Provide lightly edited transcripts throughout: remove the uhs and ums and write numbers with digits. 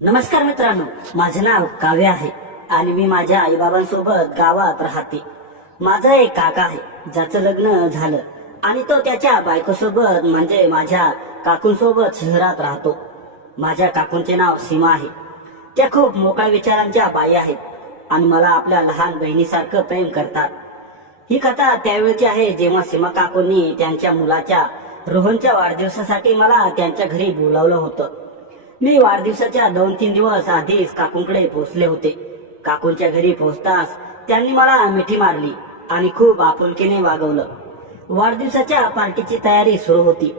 नमस्कार मित्रांनो, माझे नाव काव्य आहे आणि मी माझ्या आईबाबांसोबत गावात राहते. माझा एक काका आहे ज्याचं लग्न झालं आणि तो त्याच्या बायकोसोबत म्हणजे माझ्या काकूंसोबत शहरात राहतो. माझ्या काकूंचे नाव सीमा आहे. त्या खूप मोकळ्या विचारांच्या बाई आहेत आणि मला आपल्या लहान बहिणीसारखं प्रेम करतात. ही कथा त्यावेळची आहे जेव्हा सीमा काकूंनी त्यांच्या मुलाच्या रोहनच्या वाढदिवसासाठी मला त्यांच्या घरी बोलावलं होतं. मी वाढदिवसाच्या 2-3 दिवस आधीच काकूंकडे पोहोचले होते. काकूंच्या घरी पोहोचताच त्यांनी मला मिठी मारली आणि खूप आपुलकीने वागवलं. वाढदिवसाच्या पार्टीची तयारी सुरू होती.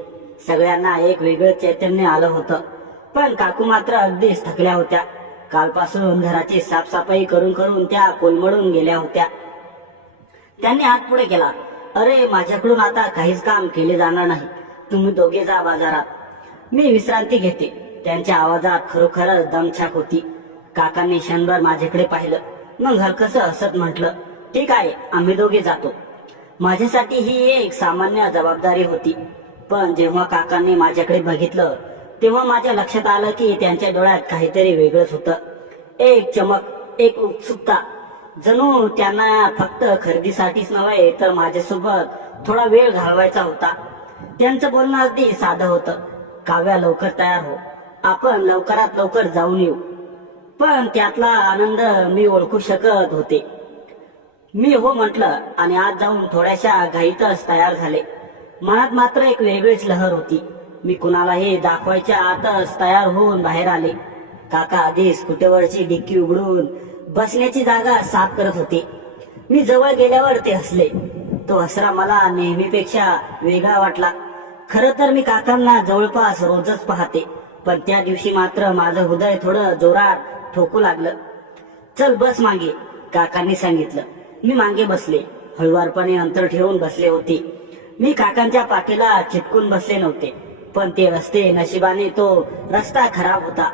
सगळ्यांना एक वेगळं चैतन्य आलं होतं, पण काकू मात्र अगदीच थकल्या होत्या. कालपासून घराची साफसफाई करून करून त्या कोलमडून गेल्या होत्या. त्यांनी हात पुढे केला. अरे, माझ्याकडून आता काहीच काम केले जाणार नाही, तुम्ही दोघे जा बाजारात, मी विश्रांती घेते. त्यांच्या आवाजात खरोखरच दमछाक होती. काकांनी क्षणभर माझ्याकडे पाहिलं, मग हलकसं हसत म्हटलं, ठीक आहे, आम्ही दोघे जातो. माझ्यासाठी ही एक सामान्य जबाबदारी होती, पण जेव्हा काकांनी माझ्याकडे बघितलं तेव्हा माझ्या लक्षात आलं की त्यांच्या डोळ्यात काहीतरी वेगळंच होतं. एक चमक, एक उत्सुकता, जणू त्यांना फक्त खरेदीसाठीच नव्हे तर माझ्यासोबत थोडा वेळ घालवायचा होता. त्यांचं बोलणं अगदी साधं होतं. काव्या, लवकर तयार हो, आपण लवकरात लवकर जाऊन येऊ. पण त्यातला आनंद मी ओळखू शकत होते. मी हो म्हटलं आणि आज जाऊन थोड्याशा घाईतच तयार झाले. मनात मात्र एक वेगळीच लहर होती. मी कुणालाही दाखवायच्या आतच तयार होऊन बाहेर आले. काका आधी स्कूटरवरची डिक्की उघडून बसण्याची जागा साफ करत होते. मी जवळ गेल्यावर ते हसले. तो हसरा मला नेहमीपेक्षा वेगळा वाटला. खरं तर मी काकांना जवळपास रोजच पाहते, पण त्या दिवशी मात्र माझं हृदय थोडं जोरात ठोकू लागलं. चल बस मागे, काकांनी सांगितलं. मी मागे बसले. हळुवारपणे अंतर ठेवून बसले होते. मी काकांच्या पाठीला चिटकून बसले नव्हते, पण ते रस्ते, नशिबाने तो रस्ता खराब होता.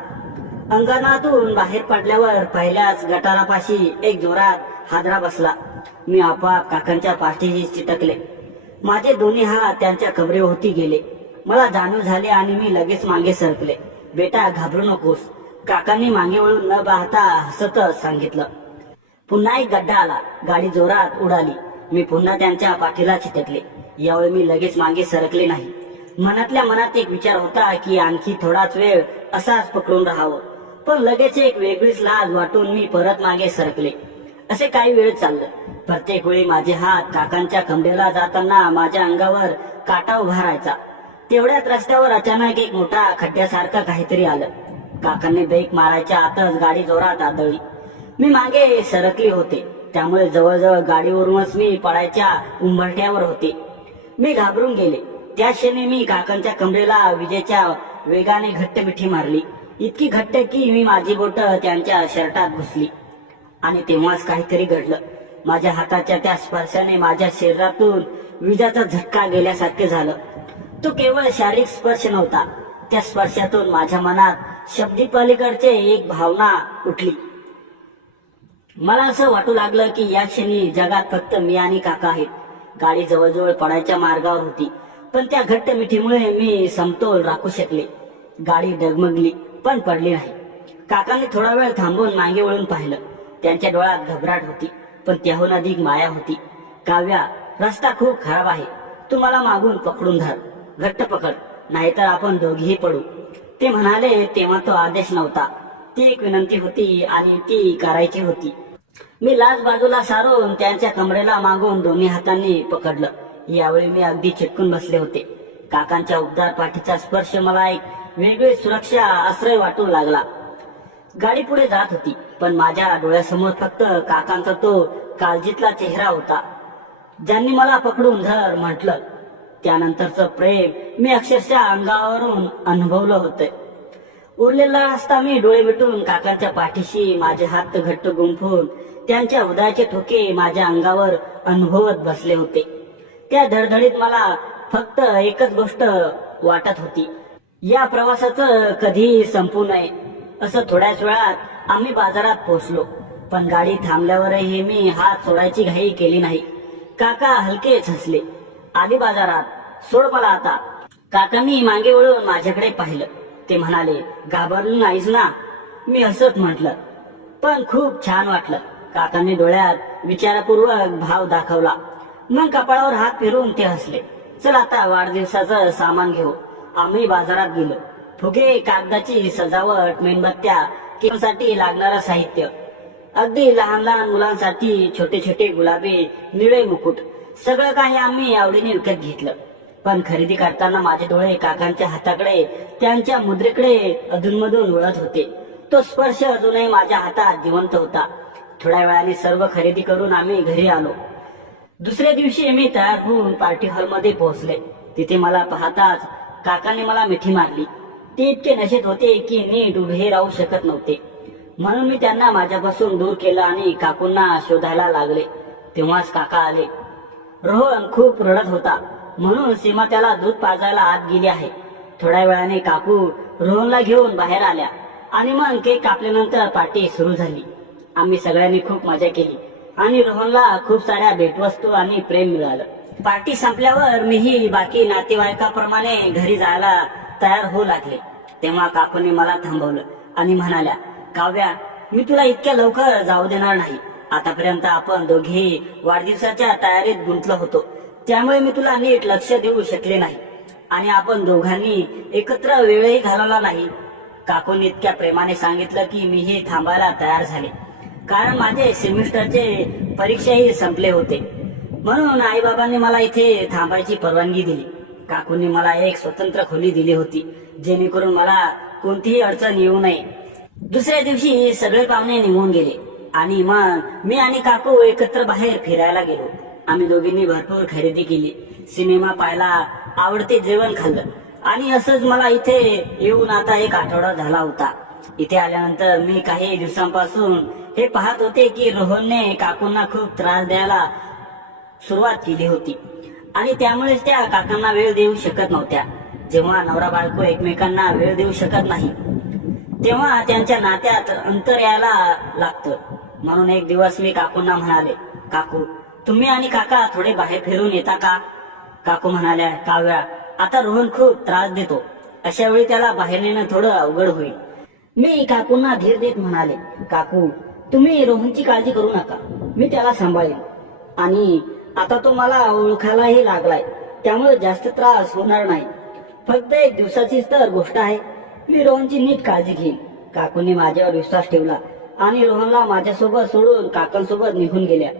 अंगणातून बाहेर पडल्यावर पहिल्याच गटारापाशी एक जोरात हादरा बसला. मी आपोआप काकांच्या पाठीशी चिटकले. माझे दोन्ही हात त्यांच्या कमरेभोवती गेले. मला जाणीव झाली आणि मी लगेच मागे सरकले. बेटा, घाबरू नकोस, काकांनी मागे वळून न पाहता हसतच सांगितलं. पुन्हा एक गड्डा आला. गाडी जोरात उडाली. मी पुन्हा त्यांच्या पाठीला चिटकले. यावेळी मी लगेच मागे सरकले नाही. मनातल्या मनात एक विचार होता की आणखी थोडाच वेळ असाच पकडून राहावं, पण लगेच एक वेगळीच लाज वाटून मी परत मागे सरकले. असे काही वेळ चाललं. प्रत्येक वेळी माझे हात काकांच्या कमरेला जाताना माझ्या अंगावर काटा उभा राहायचा. तेवढ्यात रस्त्यावर अचानक एक मोठा खड्ड्यासारखं काहीतरी आलं. काकांनी ब्रेक मारायच्या आतच गाडी जोरात आदळली. मी मागे सरकले होते, त्यामुळे जवळजवळ गाडीवरूनच मी पडायच्या उंबरठ्यावर होते. मी घाबरून गेले. त्या क्षणी मी काकांच्या कमरेला विजेच्या वेगाने घट्ट मिठी मारली. इतकी घट्ट की मी माझी बोट त्यांच्या शर्टात घुसली. आणि तेव्हाच काहीतरी घडलं. माझ्या हाताच्या त्या स्पर्शाने माझ्या शरीरातून विजाचा झटका गेल्यासारखे झालं. तो केवळ शारीरिक स्पर्श नव्हता. त्या स्पर्शातून माझ्या मनात शब्दी पलीकडचे एक भावना उठली. मला असं वाटू लागलं की या क्षणी जगात फक्त मी आणि काका आहेत. गाडी जवळजवळ पडायच्या मार्गावर होती, पण त्या घट्ट मिठीमुळे मी समतोल राखू शकले. गाडी डगमगली पण पडली नाही. काकांनी थोडा वेळ थांबून मागे वळून पाहिलं. त्यांच्या डोळ्यात घबराट होती, पण त्याहून अधिक माया होती. काव्या, रस्ता खूप खराब आहे, तू मला मागून पकडून धर, घट्ट पकड, नाहीतर आपण दोघेही पडू, ते म्हणाले. तेव्हा तो आदेश नव्हता, ती एक विनंती होती आणि ती करायची होती. मी लाज बाजूला सारून त्यांच्या कमरेला मागून दोन्ही हातांनी पकडलं. यावेळी मी अगदी चिटकून बसले होते. काकांच्या उबदार पाठीचा स्पर्श मला एक वेगळी सुरक्षा आश्रय वाटू लागला. गाडी पुढे जात होती, पण माझ्या डोळ्यासमोर फक्त काकांचा तो काळजीतला चेहरा होता, ज्यांनी मला पकडून धर म्हटलं. त्यानंतरचं प्रेम मी अक्षरशः अंगावरून अनुभवलं होतं. उरलेला रस्ता मी डोळे मिटून काकांच्या पाठीशी माझे हात घट्ट गुंफून त्यांच्या हृदयाचे ठोके माझ्या अंगावर अनुभवत बसले होते. त्या धडधडीत मला फक्त एकच गोष्ट वाटत होती, या प्रवासाचं कधीही संपू नये. असं थोड्याच वेळात आम्ही बाजारात पोहोचलो, पण गाडी थांबल्यावरही मी हात सोडायची घाई केली नाही. काका हलकेच हसले. आली बाजारात, सोड मला आता. काकांनी मागे वळून माझ्याकडे पाहिलं. ते म्हणाले, घाबरली नाहीस ना? मी हसत म्हटलं. पण खूप छान वाटलं. काकांनी डोळ्यात विचारपूर्वक भाव दाखवला. मग कपाळावर हात फिरून ते हसले. चल आता वाढदिवसाचं सामान घेऊ. आम्ही बाजारात गेलो. फुगे, कागदाची सजावट, मेणबत्त्या, केकसाठी लागणारं साहित्य, अगदी लहान लहान मुलांसाठी छोटे छोटे गुलाबी निळे मुकुट, सगळं काही आम्ही आवडीने विकत घेतलं. पण खरेदी करताना माझे डोळे काकांच्या हाताकडे, त्यांच्या मुद्रेकडे अधूनमधून वळत होते. तो स्पर्श अजूनही माझ्या हातात जिवंत होता. थोड्या वेळाने सर्व खरेदी करून आम्ही घरी आलो. दुसऱ्या दिवशी मी तयार होऊन पार्टी हॉलमध्ये पोहोचले. तिथे मला पाहताच काकांनी मला मिठी मारली. ते इतके नशेत होते की नीट उभे राहू शकत नव्हते. म्हणून मी त्यांना माझ्यापासून दूर केलं आणि काकूंना शोधायला लागले. तेव्हाच काका आले. रोहन खूप रडत होता, म्हणून सीमा त्याला दूध पाजायला आत गेली आहे. थोड्या वेळाने काकू रोहनला घेऊन बाहेर आल्या आणि मग केक कापल्यानंतर पार्टी सुरू झाली. आम्ही सगळ्यांनी खूप मजा केली आणि रोहनला खूप साऱ्या भेटवस्तू आणि प्रेम मिळालं. पार्टी संपल्यावर मीही बाकी नातेवाईकाप्रमाणे घरी जायला तयार होऊ लागले. तेव्हा काकूने मला थांबवलं आणि म्हणाल्या, काव्या, मी तुला इतक्या लवकर जाऊ देणार नाही. आतापर्यंत आपण दोघेही वाढदिवसाच्या तयारीत गुंतलो होतो, त्यामुळे मी तुला नीट लक्ष देऊ शकले नाही आणि आपण दोघांनी एकत्र वेळही घालवला नाही. काकूने इतक्या प्रेमाने सांगितलं की मीही थांबायला तयार झाले, कारण माझे सेमिस्टरचे परीक्षाही संपले होते. म्हणून आईबाबांनी मला इथे थांबायची परवानगी दिली. काकूंनी मला एक स्वतंत्र खोली दिली होती, जेणेकरून मला कोणतीही अडचण येऊ नये. दुसऱ्या दिवशी सगळे पाहुणे निघून गेले आणि मग मी आणि काकू एकत्र बाहेर फिरायला गेलो. आम्ही दोघींनी भरपूर खरेदी केली, सिनेमा पाहिला, आवडते जेवण खाल्लं आणि असंच मला इथे येऊन आता एक आठवडा झाला होता. इथे आल्यानंतर मी काही दिवसांपासून हे पाहत होते की रोहनने काकूंना खूप त्रास द्यायला सुरुवात केली होती आणि त्यामुळेच त्या काकांना वेळ देऊ शकत नव्हत्या. जेव्हा नवरा बायको एकमेकांना वेळ देऊ शकत नाही, तेव्हा त्यांच्या नात्यात अंतर यायला लागतं. म्हणून एक दिवस मी काकूंना म्हणाले, काकू, तुम्ही आणि काका थोडे बाहेर फिरून येता का? काकू म्हणाल्या, काव्या, आता रोहन खूप त्रास देतो, अशा वेळी त्याला बाहेर नेणं थोडं अवघड होईल. मी काकूंना धीर देत म्हणाले, काकू, तुम्ही रोहनची काळजी करू नका, मी त्याला सांभाळेन आणि आता तो मला ओळखायलाही लागलाय, त्यामुळे जास्त त्रास होणार नाही. फक्त एक दिवसाचीच तर गोष्ट आहे, मी रोहनची नीट काळजी घेईन. काकूंनी माझ्यावर विश्वास ठेवला आणि रोहनला माझ्यासोबत सोडून काकांसोबत निघून गेल्या.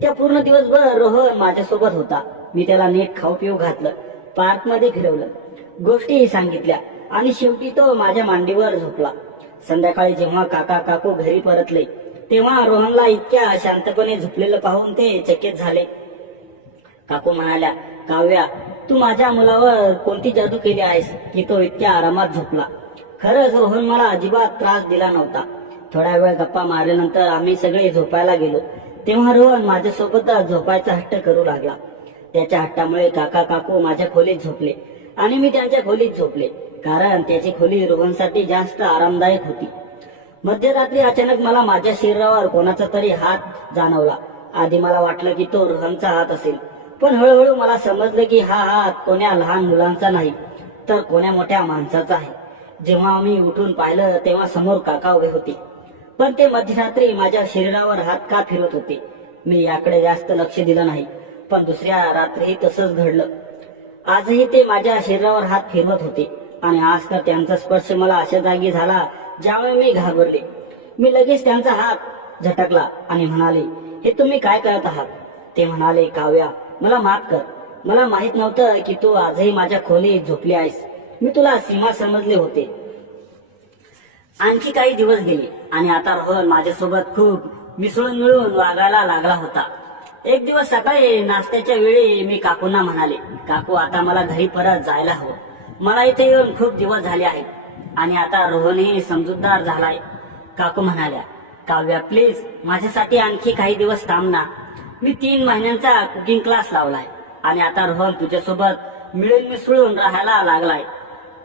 त्या पूर्ण दिवसभर रोहन माझ्यासोबत होता. मी त्याला नीट खाऊ पिऊ घातलं, पार्क मध्ये फिरवलं, गोष्टी सांगितल्या आणि शेवटी तो माझ्या मांडीवर झोपला. संध्याकाळी जेव्हा काका काकू घरी परतले, तेव्हा रोहनला इतक्या शांतपणे झोपलेलं पाहून ते चकित झाले. काकू म्हणाल्या, काव्या, तू माझ्या मुलावर कोणती जादू केली आहेस की तो इतक्या आरामात झोपला? खरंच रोहन मला अजिबात त्रास दिला नव्हता. थोड्या वेळ गप्पा मारल्यानंतर आम्ही सगळे झोपायला गेलो. तेव्हा रोहन माझ्यासोबतच झोपायचा हट्ट करू लागला. त्याच्या हट्टामुळे काका काकू माझ्या खोलीत झोपले आणि मी त्यांच्या खोलीत झोपले, कारण त्याची खोली रोहनसाठी जास्त आरामदायक होती. मध्यरात्री अचानक मला माझ्या शरीरावर कोणाचा तरी हात जाणवला. आधी मला वाटलं की तो रोहनचा हात असेल, पण हळूहळू मला समजलं की हा हात कोण्या लहान मुलांचा नाही, तर कोण्या मोठ्या माणसाचा आहे. जेव्हा मी उठून पाहिलं तेव्हा समोर काका उभे होते, पण ते मध्यरात्री माझ्या शरीरावर हात का फिरवत होते. मी याकडे जास्त लक्ष दिलं नाही, पण दुसऱ्या रात्रीही तसंच घडलं. आजही ते माझ्या शरीरावर हात फिरवत होते आणि आज तर त्यांचा स्पर्श मला अशा जागी झाला ज्यामुळे मी घाबरले. मी लगेच त्यांचा हात झटकला आणि म्हणाले, हे तुम्ही काय करत आहात? ते म्हणाले, काव्या, मला माफ कर, मला माहित नव्हतं की तू आजही माझ्या खोलीत झोपली आहेस. मी तुला सीमा समजले होते. आणखी काही दिवस गेले आणि आता रोहन माझ्यासोबत खूप मिसळून मिळून वागायला लागला होता. एक दिवस सकाळी नाश्त्याच्या वेळी मी काकूंना म्हणाले, काकू, आता मला घरी परत जायला हवं. मला इथे येऊन खूप दिवस झाले आहेत आणि आता रोहनही समजूतदार झालाय. काकू म्हणाल्या, काव्या, प्लीज माझ्यासाठी आणखी काही दिवस थांब ना. मी 3 महिन्यांचा कुकिंग क्लास लावलाय आणि आता रोहन तुझ्यासोबत मिळून मिसळून राहायला लागलाय,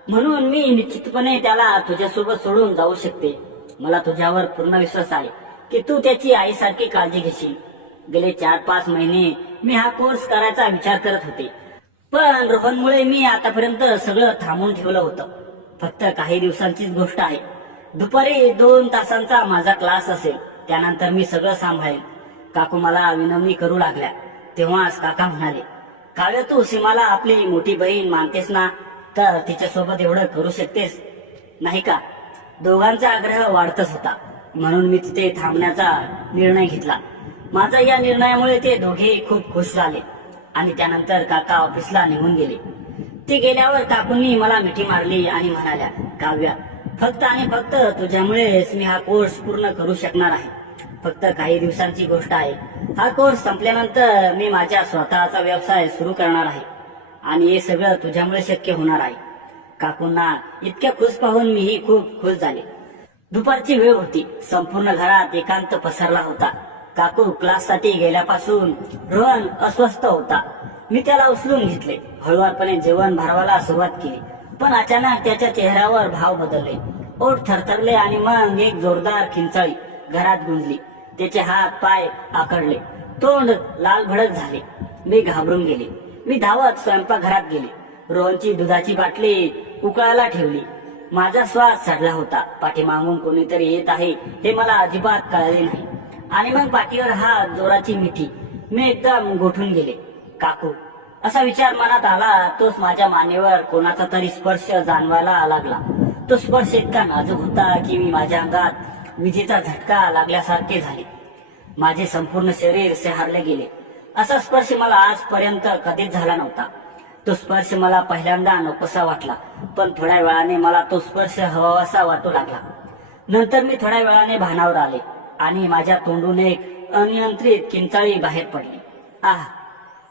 म्हणून मी निश्चितपणे त्याला तुझ्यासोबत सोडून जाऊ शकते. मला तुझ्यावर पूर्ण विश्वास आहे की तू त्याची आईसारखी काळजी घेशील. गेले 4-5 महिने मी हा कोर्स करायचा विचार करत होते, पण रोहनमुळे मी आतापर्यंत सगळं थांबून ठेवलं होतं. फक्त काही दिवसांचीच गोष्ट आहे. दुपारी 2 तासांचा माझा क्लास असेल. त्यानंतर मी सगळं सांभाळेन. काकू मला विनवणी करू लागल्या. तेव्हाच काका म्हणाले, काव्य तू सीमाला आपली मोठी बहीण मानतेस ना, तर तिच्यासोबत एवढं करू शकतेस नाही का? दोघांचा आग्रह वाढतच होता, म्हणून मी तिथे थांबण्याचा निर्णय घेतला. माझा या निर्णयामुळे ते दोघेही खूप खुश झाले आणि त्यानंतर काका ऑफिसला निघून गेले. ते गेल्यावर काकूंनी मला मिठी मारली आणि म्हणाल्या, काव्या, फक्त आणि फक्त तुझ्यामुळेच मी हा कोर्स पूर्ण करू शकणार आहे. फक्त काही दिवसांची गोष्ट आहे. हा कोर्स संपल्यानंतर मी माझा स्वतःचा व्यवसाय सुरू करणार आहे आणि हे सगळं तुझ्यामुळे शक्य होणार आहे. काकूंना इतक्या खुश पाहून मीही खूप खुश झाले. दुपारची वेळ होती. संपूर्ण घरात एकांत पसरला होता. काकू क्लाससाठी गेल्यापासून रोहन अस्वस्थ होता. मी त्याला उचलून घेतले. हळुवारपणे जेवण भरवायला सुरुवात केली, पण अचानक त्याच्या चेहऱ्यावर भाव बदलले. ओठ थरथरले आणि मग एक जोरदार किंचाळी घरात गुंजली. त्याचे हात पाय आकडले, तोंड लाल भडक झाले. मी घाबरून गेले. मी धावत स्वयंपाकघरात गेले. रोहनची दुधाची बाटली उकळायला ठेवली. माझा श्वास चढला होता. पाठीमागून कोणीतरी येत आहे हे मला अजिबात कळले नाही. आणि मग पाठीवर हात जोराची मिठी. मी एकदम गोठून गेले. काकू, असा विचार मनात आला. तोच माझ्या मानेवर कोणाचा तरी स्पर्श जाणवायला लागला. तो स्पर्श इतका नाजूक होता की मी माझ्या अंगात विजेचा झटका लागल्यासारखे झाले. माझे संपूर्ण शरीर शहारले गेले. असा स्पर्श मला आजपर्यंत कधीच झाला नव्हता. तो स्पर्श मला पहिल्यांदा नकोसा वाटला, पण थोड्या वेळाने मला तो स्पर्श हवासा वाटू लागला. नंतर मी थोड्या वेळाने भानावर आले आणि माझ्या तोंडून एक अनियंत्रित किंचाळी बाहेर पडली.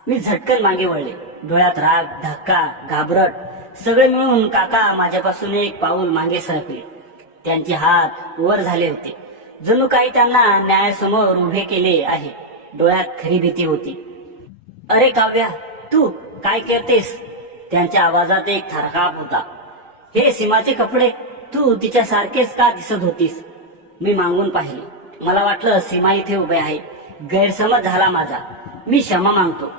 मी झटकन मागे वळले. डोळ्यात राग, धक्का, घाबरट सगळे मिळून काका माझ्यापासून एक पाऊल मागे सरकले. त्यांचे हात वर झाले होते, जणू काही त्यांना न्यायासमोर उभे केले आहे. डोळ्यात खरी भीती होती. अरे काव्या, तू काय करतेस? त्यांच्या आवाजात एक थरकाप होता. हे सीमाचे कपडे, तू तिच्यासारखेच का दिसत होतीस? मी मागून पाहिले. मला वाटलं सीमा इथे उभे आहे. गैरसमज झाला माझा. मी क्षमा मागतो.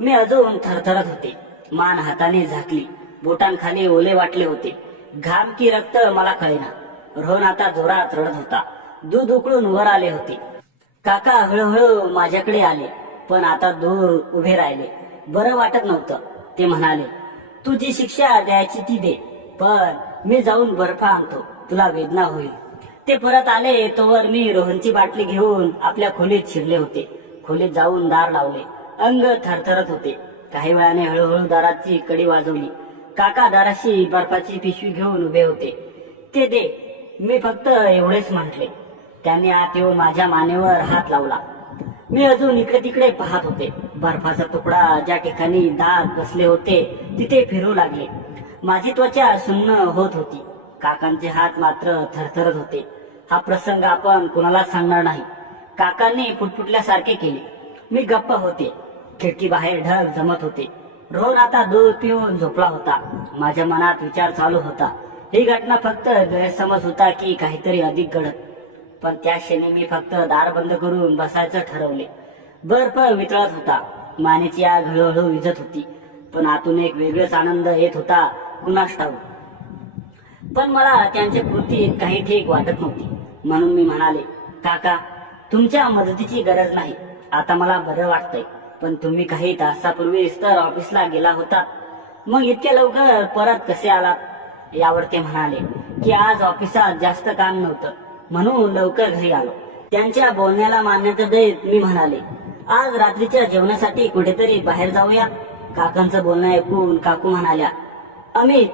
मी अजून थरथरत होते. मान हाताने झाकली. बोटांखाली ओले वाटले होते. घाम की रक्त मला कळेना. रोहन आता जोरात रडत होता. दूध उकळून वर आले होते. काका हळूहळू माझ्याकडे आले, पण आता दूर उभे राहिले. बरं वाटत नव्हतं. ते म्हणाले, तू जी शिक्षा द्यायची ती दे, पण मी जाऊन बर्फ आणतो, तुला वेदना होईल. ते परत आले तोवर मी रोहनची बाटली घेऊन आपल्या खोलीत शिरले होते. खोलीत जाऊन दार लावले. अंग थरथरत होते. काही वेळाने हळूहळू दाराची कडी वाजवली. काका दाराशी बर्फाची पिशवी घेऊन उभे होते. ते दे, मी फक्त एवढेच म्हटले. त्यांनी आत येऊन माझ्या मानेवर हात लावला. मी अजून इकडे तिकडे पाहत होते. बर्फाचा तुकडा ज्या ठिकाणी दाग बसले होते तिथे फिरू लागले. माझी त्वचा सुन्न होत होती. काकांचे हात मात्र थरथरत होते. हा प्रसंग आपण कुणालाच सांगणार नाही. काकांनी पुटपुटल्यासारखे केले. मी गप्प होते. खिडकी बाहेर ढग जमत होते. रोहन आता दूध पिऊन झोपला होता. माझ्या मनात विचार चालू होता, ही घटना फक्त गैरसमज होता की काहीतरी अधिक घडत. पण त्या क्षणी मी फक्त दार बंद करून बसायचं ठरवले. बर्फ वितळत होता. मानेची आग हळूहळू विझत होती, पण आतून एक वेगळाच आनंद येत होता. कुणास ठाऊक, पण मला त्यांच्या कृतीत काही ठीक वाटत नव्हती. म्हणून मी म्हणाले, काका, तुमच्या मदतीची गरज नाही. आता मला बरं वाटतंय. पण तुम्ही काही तासापूर्वीच तर ऑफिसला गेला होतात. मग इतक्या लवकर परत कसे आलात? यावर ते म्हणाले की आज ऑफिसात जास्त काम नव्हतं, म्हणून लवकर घरी आलो. त्यांच्या बोलण्याला मान्यता देत मी म्हणाले, आज रात्रीच्या जेवणासाठी कुठेतरी बाहेर जाऊया. काकांचं बोलणं ऐकून काकू म्हणाल्या, अमित,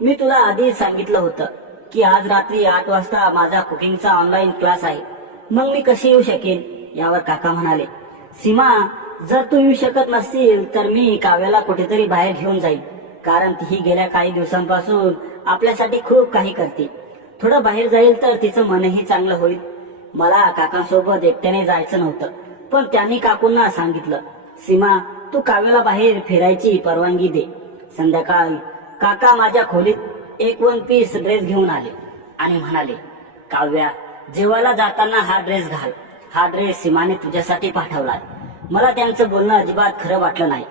मी तुला आधीच सांगितलं होतं की आज रात्री 8 वाजता माझा कुकिंगचा ऑनलाईन क्लास आहे. मग मी कशी येऊ शकेन? यावर काका म्हणाले, सीमा, जर तू येऊ शकत नसतील तर मी काव्याला कुठेतरी बाहेर घेऊन जाईल, कारण ती गेल्या काही दिवसांपासून आपल्यासाठी खूप काही करते. थोडं बाहेर जाईल तर तिचं मनही चांगलं होईल. मला काकांसोबत एकट्याने जायचं नव्हतं, पण त्यांनी काकूंना सांगितलं, सीमा, तू काव्याला बाहेर फिरायची परवानगी दे. संध्याकाळी काका माझ्या खोलीत एक 1 पीस ड्रेस घेऊन आले आणि म्हणाले, काव्या, जेवायला जाताना हा ड्रेस घाल. हा ड्रेस सीमाने तुझ्यासाठी पाठवलाय. मला त्यांचं बोलणं अजिबात खरं वाटलं नाही.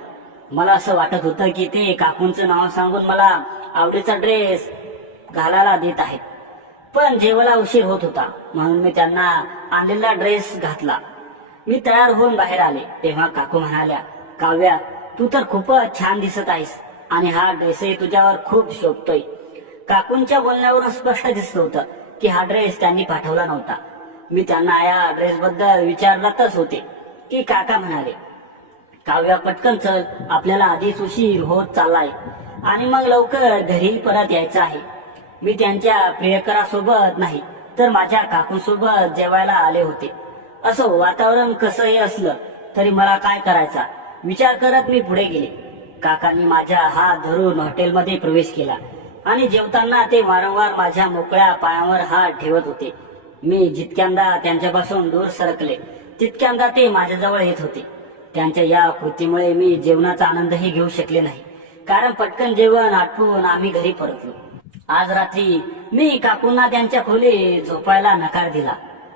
मला असं वाटत होतं की ते काकूंचं नाव सांगून मला आवडीचा ड्रेस घालायला देत आहेत. पण जेवायला उशीर होत होता म्हणून मी त्यांना आणलेला ड्रेस घातला. मी तयार होऊन बाहेर आले तेव्हा काकू म्हणाल्या, काव्या तू तर खूपच छान दिसत आहेस आणि हा ड्रेसही तुझ्यावर खूप शोभतोय. काकूंच्या बोलण्यावरून स्पष्ट दिसत होतं की हा ड्रेस त्यांनी पाठवला नव्हता. मी त्यांना या ड्रेस बद्दल विचारलातच होते की काका म्हणाले, काव्या पटकन चल, आपल्याला आधीच उशीर होत चाललाय आणि मग लवकर घरी परत यायचं आहे. मी त्यांच्या प्रियकरासोबत नाही तर माझ्या काकूंसोबत जेवायला आले होते. असो वातावरण कसंही असलं तरी मला काय करायचा विचार करत मी पुढे गेले. काकांनी माझ्या हात धरून हॉटेलमध्ये प्रवेश केला आणि जेवताना ते वारंवार माझ्या मोकळ्या पायावर हात ठेवत होते. मी जितक्यांदा त्यांच्यापासून दूर सरकले तितक्यांदा ते माझ्याजवळ येत होते. त्यांच्या या कृतीमुळे मी जेवणाचा आनंदही घेऊ शकले नाही, कारण पटकन जेवण आटपून आम्ही घरी परतलो. आज रात्री मी काकूंना त्यांच्या खोलीत झोपायला नकार दिला,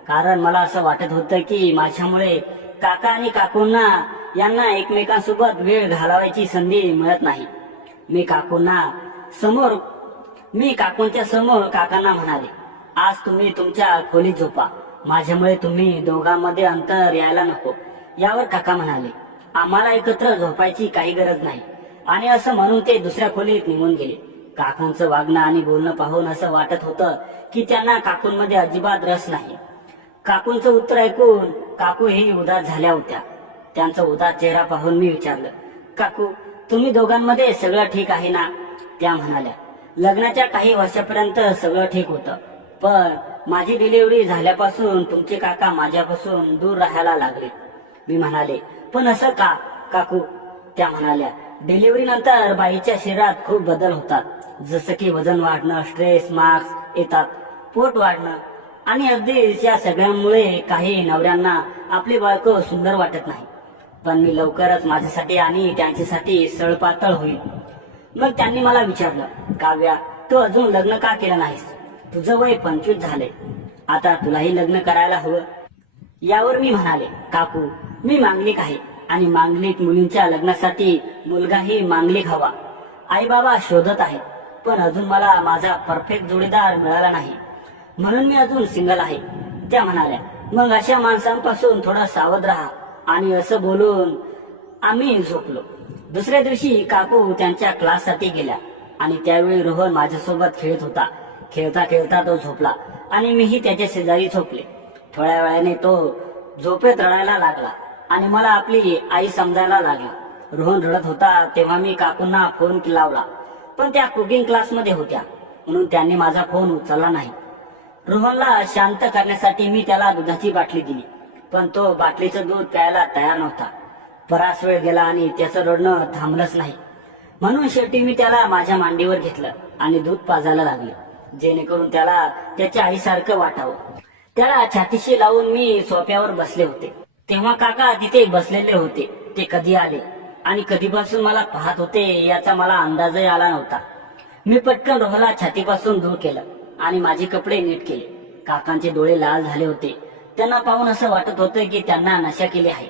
कारण मला असं वाटत होतं की माझ्यामुळे काका आणि काकूंना यांना एकमेकांसोबत वेळ घालवायची संधी मिळत नाही. मी काकूंच्या समोर काकांना म्हणाले, आज तुम्ही तुमच्या खोलीत झोपा, माझ्यामुळे तुम्ही दोघांमध्ये अंतर यायला नको. यावर काका म्हणाले, आम्हाला एकत्र झोपायची काही गरज नाही. आणि असं म्हणून ते दुसऱ्या खोलीत निघून गेले. काकूंचं वागणं आणि बोलणं पाहून असं वाटत होतं की त्यांना काकूंमध्ये अजिबात रस नाही. काकूंचं उत्तर ऐकून काकू ही उदास झाल्या होत्या. त्यांचा उदास चेहरा पाहून मी विचारलं, काकू तुम्ही दोघांमध्ये सगळं ठीक आहे ना? त्या म्हणाल्या, लग्नाच्या काही वर्षापर्यंत सगळं ठीक होतं, पण माझी डिलिव्हरी झाल्यापासून तुमचे काका माझ्यापासून दूर राहायला लागले. मी म्हणाले, पण असं का काकू? त्या म्हणाल्या, डिलिव्हरी नंतर बाईच्या शरीरात खूप बदल होतात, जसं की वजन वाढणं, स्ट्रेस मार्क्स येतात, पोट वाढणं आणि अगदी या सगळ्यांमुळे काही नवऱ्यांना आपली बायको सुंदर वाटत नाही. पण मी लवकरच माझ्यासाठी आणि त्यांच्यासाठी सळपातळ होईल. मग त्यांनी मला विचारलं, काव्या तू अजून लग्न का केलं नाहीस? तुझं वय 25 झाले, आता तुलाही लग्न करायला हवं. यावर मी म्हणाले, काकू मी मांगलिक आहे आणि मांगलिक मुलींच्या लग्नासाठी मुलगाही मांगलिक हवा. आई बाबा शोधत आहेत, पण अजून मला माझा परफेक्ट जोडीदार मिळाला नाही, म्हणून मी अजून सिंगल आहे. त्या म्हणाल्या, मग अशा माणसांपासून थोडं सावध राहा. आणि असं बोलून आम्ही झोपलो. दुसऱ्या दिवशी काकू त्यांच्या क्लाससाठी गेल्या आणि त्यावेळी रोहन माझ्यासोबत खेळत होता. खेळता खेळता तो झोपला आणि मीही त्याच्या शेजारी झोपले. थोड्या वेळाने तो झोपेत रडायला लागला आणि मला आपली आई समजायला लागला. रोहन रडत होता तेव्हा मी काकूंना फोन लावला, पण त्या कुकिंग क्लासमध्ये होत्या म्हणून त्यांनी माझा फोन उचलला नाही. रोहनला शांत करण्यासाठी मी त्याला दुधाची बाटली दिली, पण तो बाटलीचं दूध प्यायला तयार नव्हता. बराच वेळ गेला आणि त्याचं रडणं थांबलंच नाही, म्हणून शेवटी मी त्याला माझ्या मांडीवर घेतलं आणि दूध पाजायला लागले, जेणेकरून त्याला त्याच्या आईसारखं वाटावं. त्याला छातीशी लावून मी सोफ्यावर बसले होते तेव्हा काका तिथे बसलेले होते. ते कधी आले आणि कधीपासून मला पाहत होते याचा मला अंदाजही आला नव्हता. मी पटकन रोहनला छातीपासून दूर केलं आणि माझे कपडे नीट केले. काकांचे डोळे लाल झाले होते. त्यांना पाहून असं वाटत होतं की त्यांना नशा केली आहे.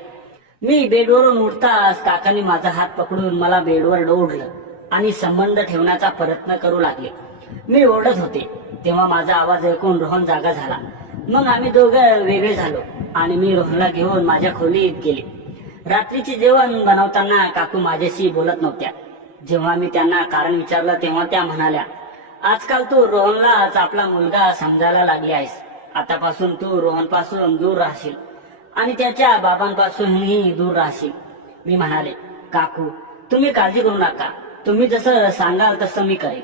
मी बेडवरून उठताच काकांनी माझा हात पकडून मला बेडवर ओढलं आणि संबंध ठेवण्याचा प्रयत्न करू लागले. मी ओरडत होते तेव्हा माझा आवाज ऐकून रोहन जागा झाला. मग आम्ही दोघं वेगळे झालो आणि मी रोहनला घेऊन माझ्या खोलीत गेले. रात्रीचे जेवण बनवताना काकू माझ्याशी बोलत नव्हत्या. जेव्हा मी त्यांना कारण विचारलं तेव्हा त्या म्हणाल्या, आजकाल तू रोहनलाच आपला मुलगा समजायला लागली आहेस. आतापासून तू रोहनपासून दूर राहशील आणि त्याच्या बाबांपासूनही दूर राहशील. मी म्हणाले, काकू तुम्ही काळजी करू नका, तुम्ही जसं सांगाल तसं मी करेन.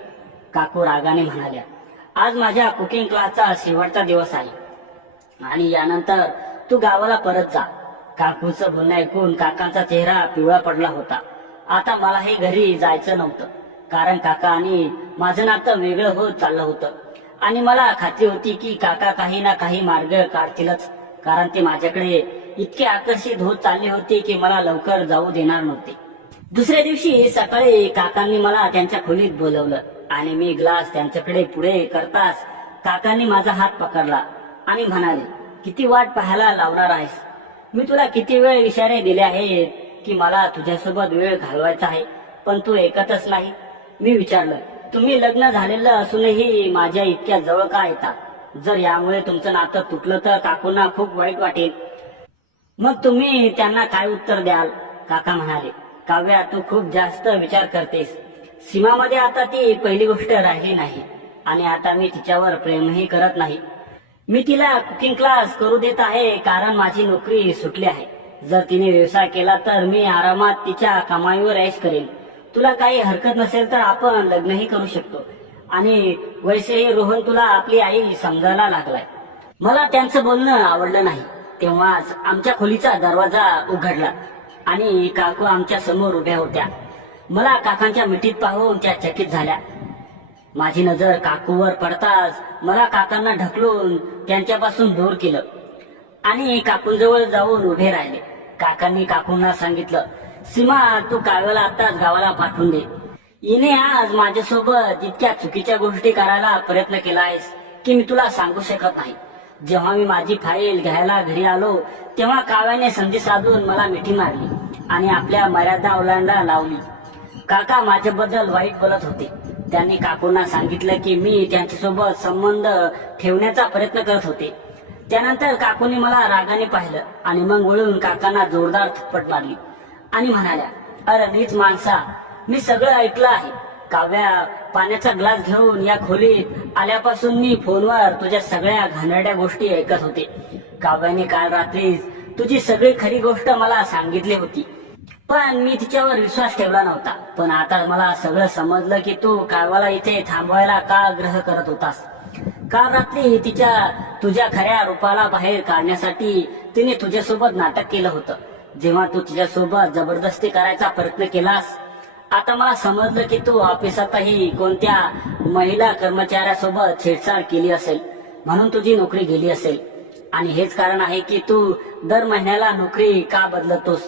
काकू रागाने म्हणाल्या, आज माझ्या कुकिंग क्लासचा शेवटचा दिवस आहे आणि यानंतर तू गावाला परत जा. काकूचं बोलणं ऐकून काकांचा चेहरा पिवळा पडला होता. आता मलाही घरी जायचं नव्हतं, कारण काका आणि माझं नातं वेगळं होत चाललं होतं आणि मला खात्री होती की काका काही ना काही मार्ग काढतीलच, कारण ते माझ्याकडे इतके आकर्षित होत चालले होते की मला लवकर जाऊ देणार नव्हते. दुसऱ्या दिवशी सकाळी काकांनी मला त्यांच्या खोलीत बोलवलं आणि मी ग्लास त्यांच्याकडे पुढे करताच काकांनी माझा हात पकडला आणि म्हणाले, किती वाट पाहायला लावणार आहेस? मी तुला किती वेळ इशारे दिले आहेत की मला तुझ्यासोबत वेळ घालवायचा आहे, पण तू ऐकतच नाही. मी विचारलं, तुम्ही लग्न झालेलं असूनही माझ्या इतक्या जवळ का येता? जर यामुळे तुमचं नातं तुटलं तर काकूंना खूप वाईट वाटेल. मग तुम्ही त्यांना काय उत्तर द्याल? काका म्हणाले, काव्या, तू खूप जास्त विचार करतेस. सीमामध्ये आता ती पहिली गोष्ट राहिली नाही आणि आता मी तिच्यावर प्रेमही करत नाही. मी तिला कुकिंग क्लास करू देत आहे कारण माझी नोकरी सुटली आहे. जर तिने व्यवसाय केला तर मी आरामात तिच्या कमाईवर ऐश करेन. तुला काही हरकत नसेल तर आपण लग्नही करू शकतो. आणि वैसेही रोहन तुला आपली आई समजायला लागलाय. मला त्यांचं बोलणं आवडलं नाही. तेव्हाच आमच्या खोलीचा दरवाजा उघडला आणि काकू आमच्या समोर उभ्या होत्या. मला काकांच्या मिठीत पाहून त्या चकित झाल्या. माझी नजर काकूवर पडताच मला काकांना ढकलून त्यांच्यापासून दूर केलं आणि काकूंजवळ जाऊन उभे राहिले. काकांनी काकूंना सांगितलं, सीमा, तू काव्याला आताच गावाला पाठवून दे. हिने आज माझ्यासोबत इतक्या चुकीच्या गोष्टी करायला प्रयत्न केला आहेस की मी तुला सांगू शकत नाही. जेव्हा मी माझी फाईल घ्यायला घरी आलो तेव्हा काव्याने संधी साधून मला मिठी मारली आणि आपल्या मर्यादा ओलांडा लावली. काका माझ्याबद्दल वाईट बोलत होते. त्यांनी काकूंना सांगितलं की मी त्यांच्यासोबत संबंध ठेवण्याचा प्रयत्न करत होते. त्यानंतर काकूंनी मला रागाने पाहिलं आणि मग वळून काकांना जोरदार थप्पड मारली आणि म्हणाल्या, अरे नीच माणसा, मी सगळं ऐकलं आहे. काव्या, पाण्याचा ग्लास घेऊन या खोलीत आल्यापासून मी फोनवर तुझ्या सगळ्या घाणेरड्या गोष्टी ऐकत होते. काव्याने काल रात्री तुझी सगळी खरी गोष्ट मला सांगितली होती, पण मी तिच्यावर विश्वास ठेवला नव्हता. पण आता मला सगळं समजलं की तू काव्याला इथे थांबवायला का आग्रह करत होतास. काल रात्री तुझ्या खऱ्या रूपाला बाहेर काढण्यासाठी तिने तुझ्यासोबत नाटक केलं होतं. जेव्हा तू तिच्यासोबत जबरदस्ती करायचा प्रयत्न केलास, आता मला समजलं की तू ऑफिसातही कोणत्या महिला कर्मचाऱ्यासोबत छेडछाड केली असेल म्हणून तुझी नोकरी गेली असेल. आणि हेच कारण आहे की तू दर महिन्याला नोकरी का बदलतोस.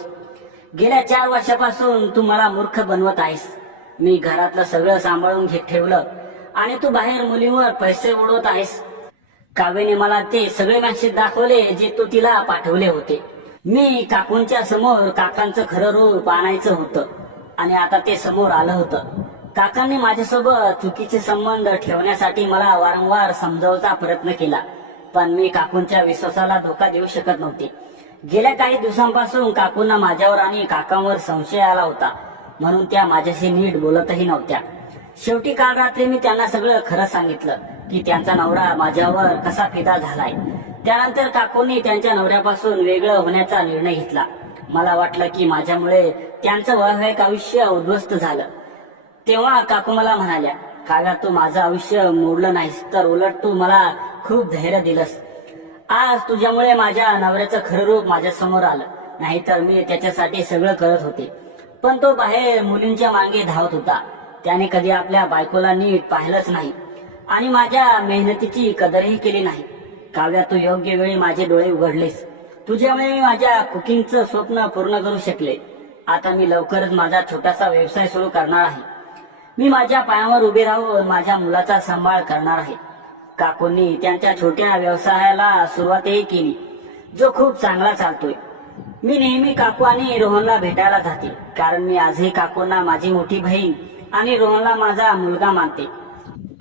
गेल्या 4 वर्षापासून तू मला मूर्ख बनवत आहेस. मी घरातलं सगळं सांभाळून ठेवलं आणि तू बाहेर मुलींवर पैसे उडवत आहेस. काव्याने मला ते सगळे मेसेज दाखवले जे तू तिला पाठवले होते. मी काकूंच्या समोर काकांचं खरं रूप आणायचं होतं आणि आता ते समोर आलं होतं. काकांनी माझ्यासोबत चुकीचे संबंध ठेवण्यासाठी मला वारंवार समजावण्याचा प्रयत्न केला, पण मी काकूंच्या विश्वासाला धोका देऊ शकत नव्हते. गेल्या काही दिवसांपासून काकूंना माझ्यावर आणि काकांवर संशय आला होता, म्हणून त्या माझ्याशी नीट बोलतही नव्हत्या. शेवटी काल रात्री मी त्यांना सगळं खरं सांगितलं की त्यांचा नवरा माझ्यावर कसा फिदा झालाय. त्यानंतर काकूंनी त्यांच्या नवऱ्यापासून वेगळं होण्याचा निर्णय घेतला. मला वाटलं की माझ्यामुळे त्यांचं वैवाहिक आयुष्य उद्ध्वस्त झालं. तेव्हा काकू मला म्हणाल्या, काव्या, तू माझं आयुष्य मोडलं नाहीस, तर उलट तू मला खूप धैर्य दिलंस. आज तुझ्यामुळे माझ्या नवऱ्याचं खरं रूप माझ्या समोर आलं. नाहीतर मी त्याच्यासाठी सगळं करत होते, पण तो बाहेर मुलींच्या मागे धावत होता. त्याने कधी आपल्या बायकोला नीट पाहिलंच नाही आणि माझ्या मेहनतीची कदरही केली नाही. काव्या, तू योग्य वेळी माझे डोळे उघडलेस. तुझ्यामुळे मी माझ्या कुकिंगचं स्वप्न पूर्ण करू शकले. आता मी लवकरच माझा छोटासा व्यवसाय सुरू करणार आहे. मी माझ्या पायावर उभे राहून माझ्या मुलाचा सांभाळ करणार आहे. काकूंनी त्यांच्या छोट्या व्यवसायाला सुरुवातही केली, जो खूप चांगला चालतोय. मी नेहमी काकू आणि रोहनला भेटायला जाते, कारण मी आजही काकूंना माझी मोठी बहीण आणि रोहनला माझा मुलगा मानते.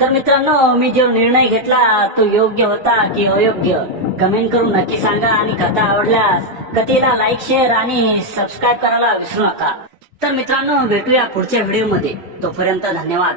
तर मित्रांनो, मी जो निर्णय घेतला तो योग्य होता की अयोग्य, कमेंट करून नक्की सांगा. आणि कथा आवडल्यास कथेला लाईक, शेअर आणि सबस्क्राईब करायला विसरू नका. तर मित्रांनो, भेटूया पुढच्या व्हिडिओमध्ये. तोपर्यंत धन्यवाद.